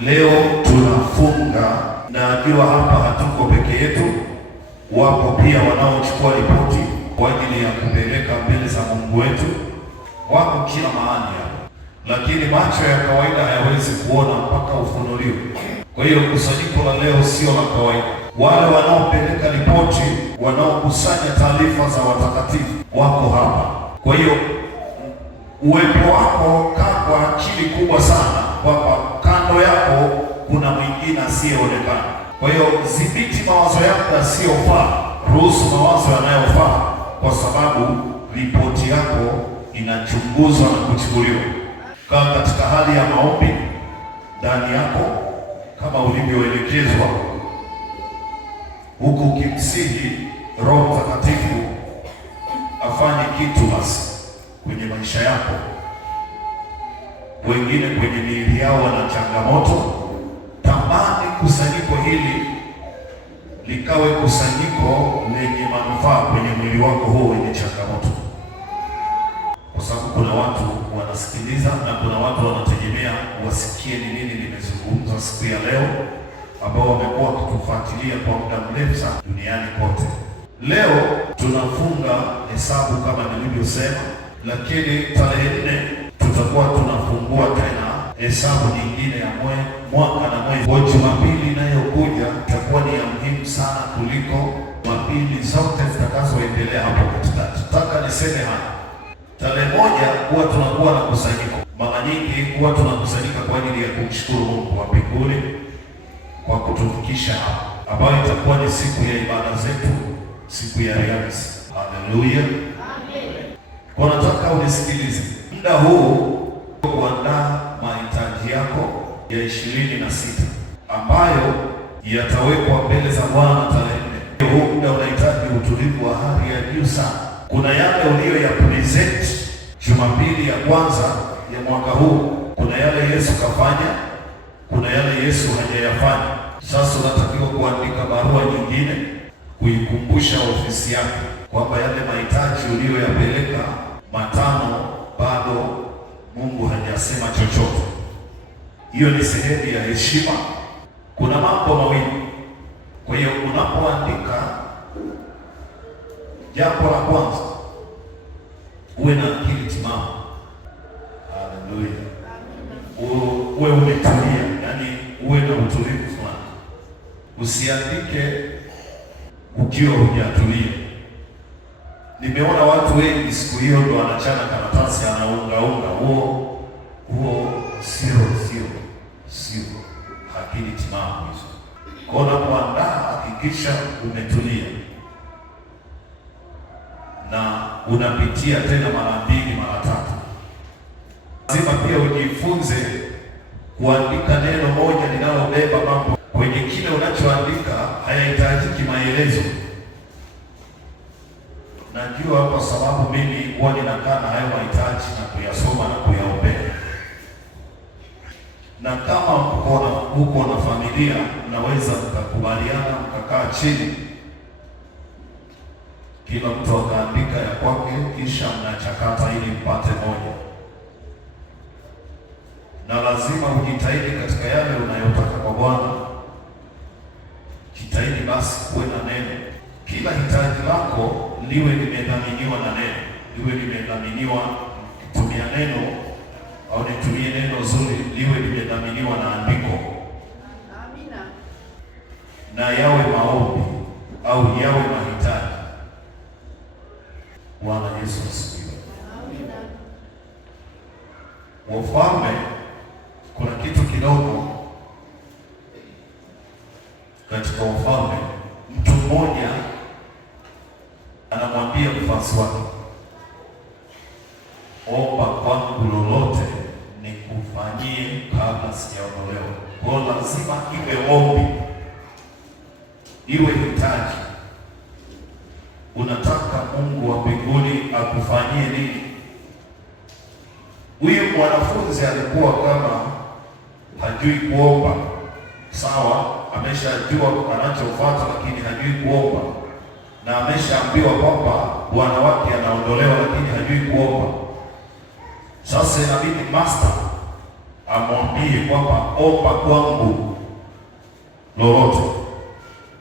Leo tunafunga, na najua hapa hatuko peke yetu, wapo pia wanaochukua ripoti kwa ajili ya kupeleka mbele za Mungu wetu, wako kila mahali hapa, lakini macho ya kawaida hayawezi kuona mpaka ufunuliwe. Kwa hiyo kusanyiko la leo sio la kawaida. Wale wanaopeleka ripoti, wanaokusanya taarifa za watakatifu wako hapa. Kwa hiyo uwepo wako kaa kwa akili kubwa sana, kwamba kando yako kuna mwingine asiyeonekana. Kwa hiyo dhibiti mawazo yako yasiyofaa, ruhusu mawazo yanayofaa, kwa sababu ripoti yako inachunguzwa na kuchukuliwa. Kaa katika hali ya maombi ndani yako kama ulivyoelekezwa, huku ukimsihi Roho Mtakatifu afanye kitu basi kwenye maisha yako. Wengine kwenye miili yao wana changamoto. Tamani kusanyiko hili likawe kusanyiko lenye manufaa kwenye mwili wako huo wenye changamoto, kwa sababu kuna watu wanasikiliza na kuna watu wanategemea wasikie ni nini nimezungumza siku ya leo, ambao wamekuwa wakitufuatilia kwa muda mrefu sana duniani kote. Leo tunafunga hesabu kama nilivyosema, lakini tarehe 4 tutakuwa tunafungua tena hesabu nyingine ya mwaka na mwezi. Kwa Jumapili inayokuja itakuwa ni ya muhimu sana kuliko Jumapili zote zitakazoendelea hapo katikati. Nataka niseme haya, tarehe 1 huwa tunakuwa na kusanyiko. Mara nyingi huwa tunakusanyika kwa ajili ya kumshukuru Mungu wa mbinguni kwa kutufikisha hapa, ambayo itakuwa ni siku ya ibada zetu, siku ya Alhamisi. Haleluya, amen. Kwa nataka unisikilize muda huu kuandaa mahitaji yako ya 26 ambayo yatawekwa mbele za Bwana tarehe 4. Huu muda unahitaji utulivu wa hali ya juu sana. Kuna yale uliyo ya present Jumapili ya kwanza ya mwaka huu, kuna yale Yesu kafanya, kuna yale Yesu hajayafanya. Sasa unatakiwa kuandika barua nyingine kuikumbusha ofisi yake kwamba yale mahitaji uliyoyapeleka 5 bado Mungu hajasema chochote. Hiyo ni sehemu ya heshima. Kuna mambo mawili. Kwa hiyo unapoandika, jambo la kwanza, uwe na akili timamu. Haleluya. Uwe umetulia, yani uwe na utulivu fulani. Usiandike ukiwa hujatulia. Nimeona watu wengi siku hiyo ndo anachana karatasi, anaungaunga. Huo sio akili timamu hizo. Kwa unapoandaa, hakikisha umetulia na unapitia tena mara 2 mara 3. Lazima pia ujifunze kuandika neno moja linalobeba mambo. Kwenye kile unachoandika hayahitajiki maelezo. Najua kwa sababu mimi huwa ninakaa na hayo mahitaji na kuyasoma na kuyaombea. Na kama uko na familia, mnaweza mkakubaliana, mkakaa chini, kila mtu akaandika ya kwake, kisha mnachakata ili mpate moja. Na lazima ujitahidi katika yale unayotaka kwa Bwana. Jitahidi basi kuwe na neno. Kila hitaji lako liwe limedhaminiwa na neno, liwe limedhaminiwa, tumia neno au nitumie neno zuri, liwe limedhaminiwa na andiko. Amina. Na yawe maombi au yawe mahitaji. Bwana Yesu asifiwe. Amina. Wafalme, kuna kitu kidogo katika Wafalme. Mtu mmoja anamwambia mfasi wake, omba kwangu lolote nikufanyie kabla sijaondolewa. Kwa lazima iwe ombi, iwe hitaji. Unataka Mungu wa mbinguni akufanyie nini? Huyu mwanafunzi alikuwa kama hajui kuomba. Sawa, ameshajua anachofuata, lakini hajui kuomba. Na ameshaambiwa kwamba bwana wake anaondolewa, lakini hajui kuomba. Sasa inabidi master amwambie kwamba omba kwangu lolote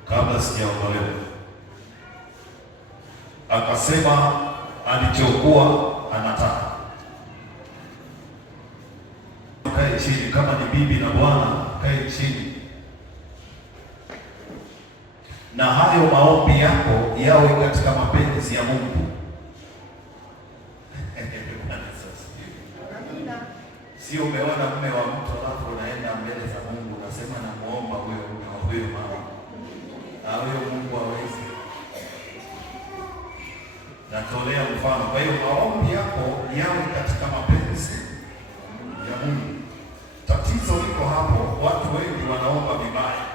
kabla sijaondolewa. Akasema alichokuwa anataka. Kae chini, kama ni bibi na bwana, kae chini, na hayo maombi yako yawe katika mapenzi ya Mungu. Sio umeona mume wa mtu alafu unaenda mbele za Mungu unasema namuomba huyo mume wa huyo mama, na huyo Mungu hawezi. Natolea mfano. Kwa hiyo maombi yako yawe katika mapenzi ya Mungu. Tatizo liko hapo, watu wengi wanaomba vibaya.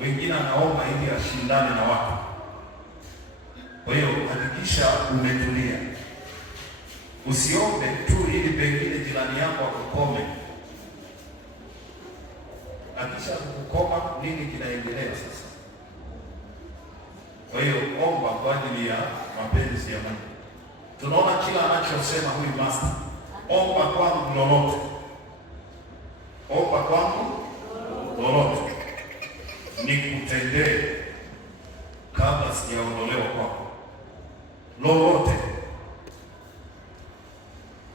Wengine anaomba ili ashindane na watu. Kwa hiyo hakikisha umetulia. Usiombe tu ili pengine jirani yako akukome. Akisha kukukoma, nini kinaendelea sasa? Kwa hiyo omba kwa ajili ya mapenzi ya Mungu. Tunaona kila anachosema huyu master, omba kwangu lolote. Omba kwangu lolote nikutendee kabla sijaondolewa kwako. Lolote